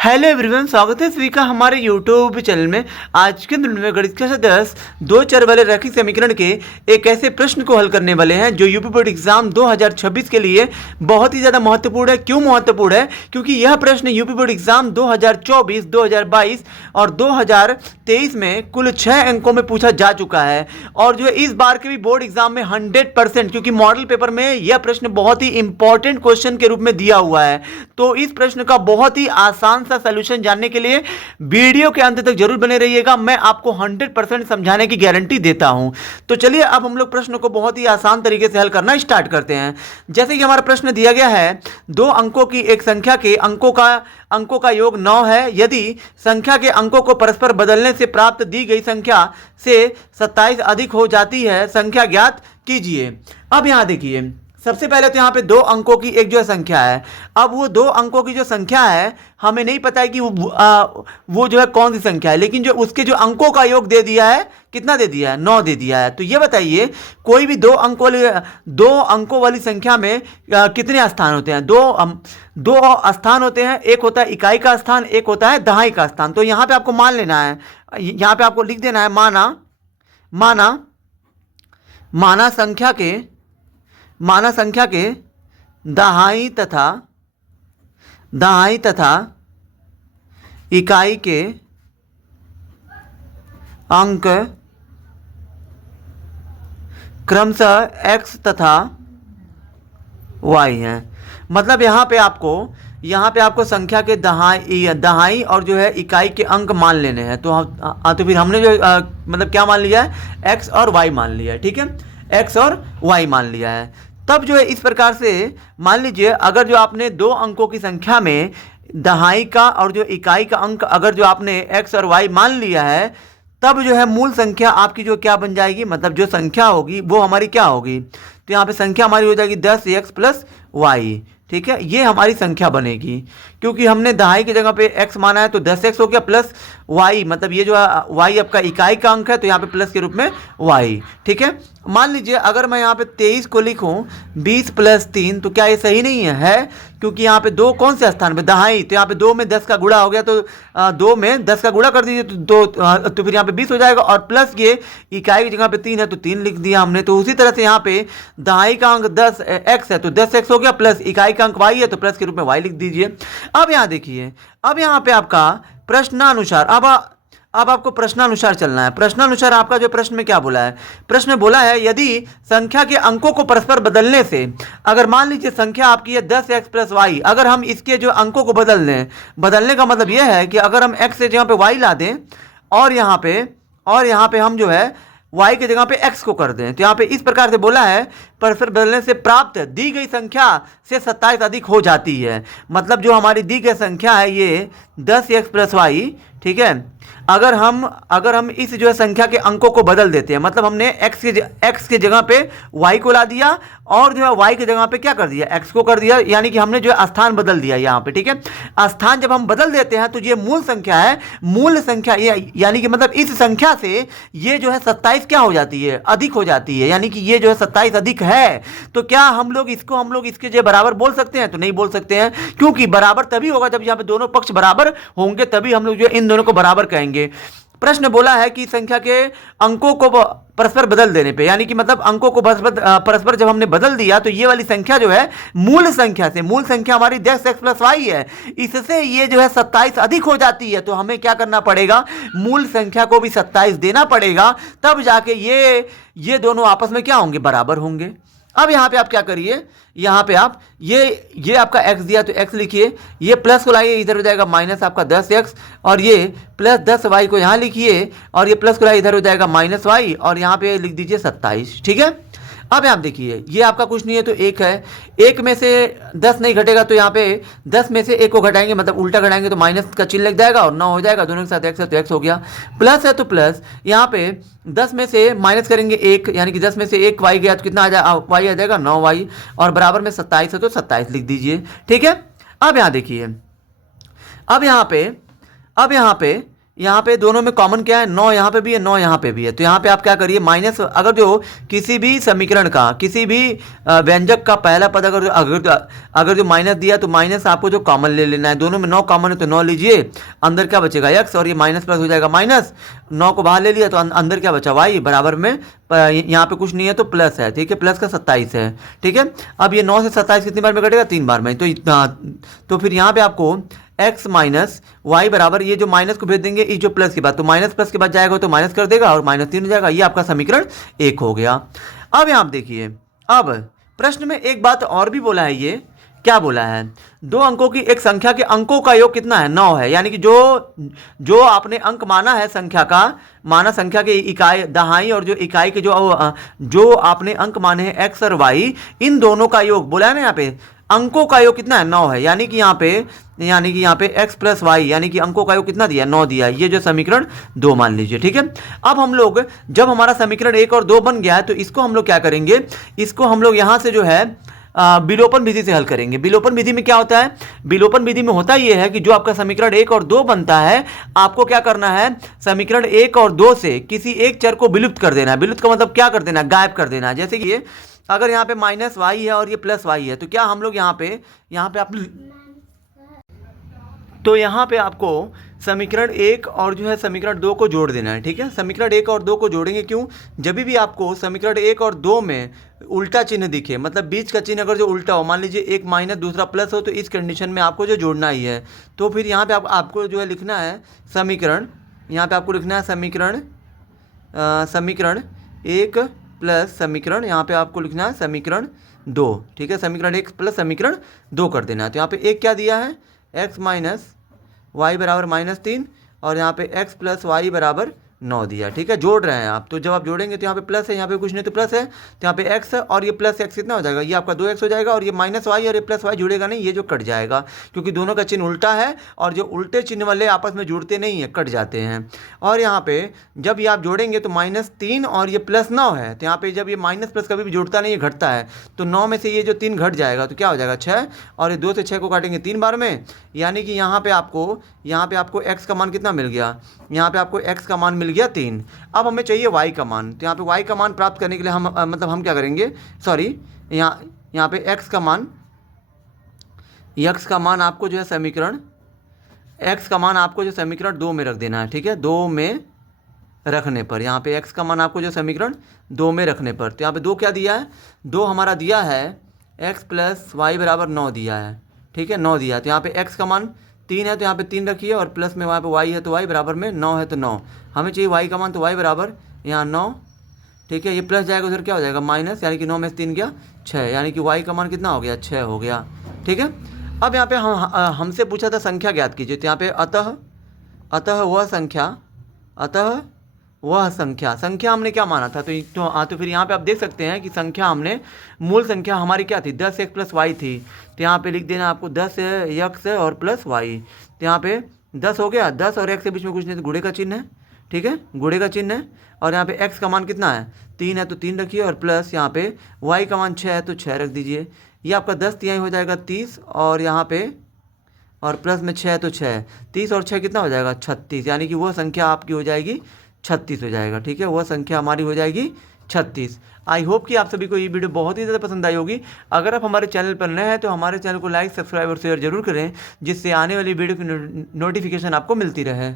Hello everyone, स्वागत है सभी का हमारे यूट्यूब चैनल में। आज के दिन में गणित कक्षा 10 दो चर वाले रैखिक समीकरण के एक ऐसे प्रश्न को हल करने वाले हैं जो यूपी बोर्ड एग्जाम 2026 के लिए बहुत ही ज़्यादा महत्वपूर्ण है। क्यों महत्वपूर्ण है? क्योंकि यह प्रश्न यूपी बोर्ड एग्जाम 2024, 2022 और 2023 में कुल 6 अंकों में पूछा जा चुका है। और जो है इस बार के भी बोर्ड एग्जाम में 100%, क्योंकि मॉडल पेपर में यह प्रश्न बहुत ही इंपॉर्टेंट क्वेश्चन के रूप में दिया हुआ है, तो इस प्रश्न का बहुत ही आसान सा सॉल्यूशन जानने के लिए वीडियो के अंत तक जरूर बने रहिएगा। मैं आपको 100% समझाने की गारंटी देता हूं। तो चलिए अब हम लोग प्रश्न को बहुत ही आसान तरीके से हल करना स्टार्ट करते हैं। जैसे कि हमारा प्रश्न दिया गया है, दो अंकों की एक संख्या के अंकों का योग 9 है। यदि संख्या के अंकों को परस्पर बदलने से प्राप्त दी गई संख्या से 27 अधिक हो जाती है, संख्या ज्ञात कीजिए। अब यहां देखिए, सबसे पहले तो यहाँ पे दो अंकों की एक जो है संख्या है। अब वो दो अंकों की जो संख्या है, हमें नहीं पता है कि वो जो है कौन सी संख्या है, लेकिन जो उसके जो अंकों का योग दे दिया है, कितना दे दिया है? 9 दे दिया है। तो ये बताइए, कोई भी दो अंकों वाली संख्या में कितने स्थान होते हैं? दो स्थान होते हैं। एक होता है इकाई का स्थान, एक होता है दहाई का स्थान। तो यहाँ पे आपको मान लेना है, यहाँ पे आपको लिख देना है माना संख्या के दहाई तथा इकाई के अंक क्रमशः x तथा y हैं। मतलब यहाँ पे आपको संख्या के दहाई और जो है इकाई के अंक मान लेने हैं। तो फिर हमने जो मतलब क्या मान लिया है? x और y मान लिया है। ठीक है, x और y मान लिया है। तब जो है इस प्रकार से मान लीजिए, अगर जो आपने दो अंकों की संख्या में दहाई का और जो इकाई का अंक अगर जो आपने x और y मान लिया है, तब जो है मूल संख्या आपकी जो क्या बन जाएगी, मतलब जो संख्या होगी वो हमारी क्या होगी? तो यहाँ पे संख्या हमारी हो जाएगी 10x प्लस वाई। ठीक है, ये हमारी संख्या बनेगी, क्योंकि हमने दहाई की जगह पे x माना है तो 10x हो गया प्लस y, मतलब ये जो y आपका इकाई का अंक है तो यहाँ पे प्लस के रूप में y। ठीक है, मान लीजिए अगर मैं यहाँ पे 23 को लिखूँ 20 प्लस 3, तो क्या ये सही नहीं है? क्योंकि यहाँ पे दो कौन से स्थान पे? दहाई। तो यहाँ पे 2 में 10 का गुणा हो गया, तो 2 में 10 का गुणा कर दीजिए तो फिर यहाँ पे 20 हो जाएगा। और प्लस ये इकाई की जगह पे 3 है तो 3 लिख दिया हमने। तो उसी तरह से यहाँ पे दहाई का अंक 10x है तो 10x हो गया, प्लस इकाई का अंक y है तो प्लस के रूप में y लिख दीजिए। अब यहाँ देखिए, अब यहाँ पे आपका प्रश्नानुसार, अब आपको प्रश्नानुसार चलना है। प्रश्नानुसार आपका जो प्रश्न में क्या बोला है? प्रश्न में बोला है, यदि संख्या के अंकों को परस्पर बदलने से, अगर मान लीजिए संख्या आपकी है 10x प्लस वाई, अगर हम इसके जो अंकों को बदलने का मतलब यह है कि अगर हम x से जगह पे y ला दें और यहाँ पे हम जो है y की जगह पे x को कर दें, तो यहाँ पे इस प्रकार से बोला है, परस्पर बदलने से प्राप्त दी गई संख्या से 27 अधिक हो जाती है। मतलब जो हमारी दी गई संख्या है ये 10x प्लस वाई, ठीक है, अगर हम इस जो है संख्या के अंकों को बदल देते हैं, मतलब हमने x के जगह पे y को ला दिया और जो है y की जगह पे क्या कर दिया? x को कर दिया, यानी कि हमने जो है स्थान बदल दिया यहाँ पे। ठीक है, स्थान जब हम बदल देते हैं तो ये मूल संख्या है, मूल संख्या यानी कि मतलब इस संख्या से ये जो है 27 क्या हो जाती है? अधिक हो जाती है, यानी कि ये जो है 27 अधिक है। तो क्या हम लोग इसके जो बराबर बोल सकते हैं? तो नहीं बोल सकते हैं, क्योंकि बराबर तभी होगा जब यहाँ पे दोनों पक्ष बराबर होंगे, तभी हम लोग जो इन दोनों को बराबर कहेंगे। प्रश्न बोला है कि संख्या के अंकों को परस्पर बदल देने पे, यानी कि मतलब अंकों को परस्पर जब हमने बदल दिया तो ये वाली संख्या जो है मूल संख्या हमारी 10x प्लस वाई है, इससे ये जो है 27 अधिक हो जाती है। तो हमें क्या करना पड़ेगा? मूल संख्या को भी 27 देना पड़ेगा, तब जाके ये दोनों आपस में क्या होंगे? बराबर होंगे। अब यहाँ पे आप क्या करिए, यहाँ पे आप ये आपका x दिया तो x लिखिए, ये प्लस को लाइए इधर हो जाएगा माइनस आपका 10x, और ये प्लस 10y को यहाँ लिखिए और ये प्लस को लाइए इधर हो जाएगा माइनस y, और यहाँ पे लिख दीजिए 27। ठीक है, अब आप देखिए, ये आपका कुछ नहीं है तो 1 है, 1 में से 10 नहीं घटेगा तो यहाँ पे 10 में से 1 को घटाएंगे, मतलब उल्टा घटाएंगे तो माइनस का चिन्ह लग जाएगा और 9 हो जाएगा, दोनों के साथ x है तो x हो गया। प्लस है तो प्लस, यहाँ पे 10 में से माइनस करेंगे 1, यानी कि 10 में से 1 y गया तो कितना y आ जाएगा? 9y, और बराबर में 27 है तो 27 लिख दीजिए। ठीक है, अब यहाँ देखिए, अब यहाँ पे यहाँ पे दोनों में कॉमन क्या है, 9 यहाँ पे भी है 9 यहाँ पे भी है। तो यहाँ पे आप क्या करिए माइनस, अगर जो किसी भी समीकरण का किसी भी व्यंजक का पहला पद अगर जो माइनस दिया तो माइनस आपको जो कॉमन ले लेना है। दोनों में 9 कॉमन है तो 9 लीजिए, अंदर क्या बचेगा x, और ये माइनस प्लस हो जाएगा माइनस, 9 को बाहर ले लिया तो अंदर क्या बचा y, बराबर में यहाँ पे कुछ नहीं है तो प्लस है, ठीक है, प्लस का 27 है, ठीक है। अब ये 9 से 27 कितनी बार में कटेगा, 3 बार में, तो इतना, तो फिर यहाँ पे आपको x माइनस वाई बराबर, ये जो माइनस को भेज देंगे, ये जो प्लस के बाद, तो माइनस प्लस के बाद जाएगा तो माइनस कर देगा और -3 हो जाएगा। ये आपका समीकरण 1 हो गया। अब यहाँ आप देखिए, अब प्रश्न में एक बात और भी बोला है, ये क्या बोला है, 2 अंकों की एक संख्या के अंकों का योग कितना है, 9 है। यानी कि जो आपने अंक माना है संख्या का, माना संख्या के इकाई दहाई और जो इकाई के जो आपने अंक माने हैं x और y, इन दोनों का योग बोला है ना, यहाँ पे अंकों का योग कितना है, 9 है। यानी कि यहाँ पे x प्लस वाई, यानी कि अंकों का योग कितना दिया है, 9 दिया है। ये जो समीकरण 2 मान लीजिए, ठीक है। अब हम लोग जब हमारा समीकरण 1 और 2 बन गया है तो इसको हम लोग क्या करेंगे, इसको हम लोग यहाँ से जो है विलोपन विधि से हल करेंगे। विलोपन विधि में क्या होता है, विलोपन विधि में होता यह है कि जो आपका समीकरण 1 और 2 बनता है, आपको क्या करना है, समीकरण 1 और 2 से किसी एक चर को विलुप्त कर देना है। विलुप्त का मतलब क्या कर देना है, गायब कर देना है। जैसे कि ये अगर यहाँ पे माइनस वाई है और ये प्लस वाई है, तो क्या हम लोग यहाँ पे आप, तो यहाँ पे आपको समीकरण 1 और जो है समीकरण 2 को जोड़ देना है, ठीक है। समीकरण 1 और 2 को जोड़ेंगे क्यों, जब भी आपको समीकरण 1 और 2 में उल्टा चिन्ह दिखे, मतलब बीच का चिन्ह अगर जो उल्टा हो, मान लीजिए एक माइनस दूसरा प्लस हो, तो इस कंडीशन में आपको जो जोड़ना ही है। तो फिर यहाँ पे आपको जो है लिखना है समीकरण, यहाँ पे आपको लिखना है समीकरण 1 प्लस समीकरण, यहाँ पे आपको लिखना है समीकरण 2, ठीक है। समीकरण 1 प्लस समीकरण 2 कर देना है। तो यहाँ पे एक क्या दिया है, x माइनस वाई बराबर -3, और यहाँ पे x प्लस वाई बराबर 9 दिया, ठीक है। जोड़ रहे हैं आप, तो जब आप जोड़ेंगे तो यहाँ पे प्लस है, यहाँ पे कुछ नहीं तो प्लस है, तो यहाँ पे x है और ये प्लस x कितना हो जाएगा, ये आपका 2x हो जाएगा, और ये माइनस वाई और ये प्लस वाई जुड़ेगा नहीं, ये जो कट जाएगा, क्योंकि दोनों का चिन्ह उल्टा है और जो उल्टे चिन्ह वाले आपस में जुड़ते नहीं है, कट जाते हैं। और यहाँ पे जब ये आप जोड़ेंगे तो -3 और ये +9 है, तो यहाँ पे जब ये माइनस प्लस कभी भी जुड़ता नहीं है, घटता है, तो 9 में से ये जो 3 घट जाएगा तो क्या हो जाएगा 6, और ये 2 से 6 को काटेंगे 3 बार में, यानी कि यहाँ पे आपको x का मान कितना मिल गया, यहाँ पे आपको x का मान मिल गया 3। अब हमें चाहिए y का मान, तो यहाँ पे y का मान प्राप्त करने के लिए हम क्या करेंगे, सॉरी, यहाँ पे x का मान आपको जो है समीकरण 2 में रख देना है, ठीक है। 2 में रखने पर, यहाँ पे x का मान आपको जो समीकरण 2 में रखने पर, तो यहाँ पे 2 क्या दिया है, 2 हमारा दिया है x प्लस वाई बराबर 9 दिया है, ठीक है, 9 दिया है। तो यहाँ पे x का मान 3 है तो यहाँ पे 3 रखिए, और प्लस में वहाँ पे y है तो y बराबर में 9 है तो 9, हमें चाहिए y का मान, तो y बराबर यहाँ 9, ठीक है। ये प्लस जाएगा उधर क्या हो जाएगा माइनस, यानी कि 9 में से 3 गया 6, यानी कि y का मान कितना हो गया, 6 हो गया, ठीक है। अब यहाँ पे हमसे पूछा था संख्या ज्ञात कीजिए, तो यहाँ पे अतः वह संख्या हमने क्या माना था, तो फिर यहाँ पे आप देख सकते हैं कि संख्या हमने, मूल संख्या हमारी क्या थी, 10x प्लस वाई थी, तो यहाँ पे लिख देना आपको 10x और प्लस वाई, तो यहाँ पे 10 हो गया, 10 और x के बीच में कुछ नहीं तो गुणे का चिन्ह है, ठीक है, गुणे का चिन्ह है। और यहाँ पे x का मान कितना है, 3 है तो 3 रखिए, और प्लस यहाँ पे y का मान 6 है तो 6 रख दीजिए। ये आपका 10 तिहाई हो जाएगा 30, और यहाँ पे और प्लस में 6 है तो 6, 30 और 6 कितना हो जाएगा 36, यानी कि वह संख्या आपकी हो जाएगी 36 हो जाएगा, ठीक है, वह संख्या हमारी हो जाएगी 36। आई होप कि आप सभी को ये वीडियो बहुत ही ज़्यादा पसंद आई होगी। अगर आप हमारे चैनल पर नए हैं तो हमारे चैनल को लाइक, सब्सक्राइब और शेयर जरूर करें, जिससे आने वाली वीडियो की नोटिफिकेशन आपको मिलती रहे।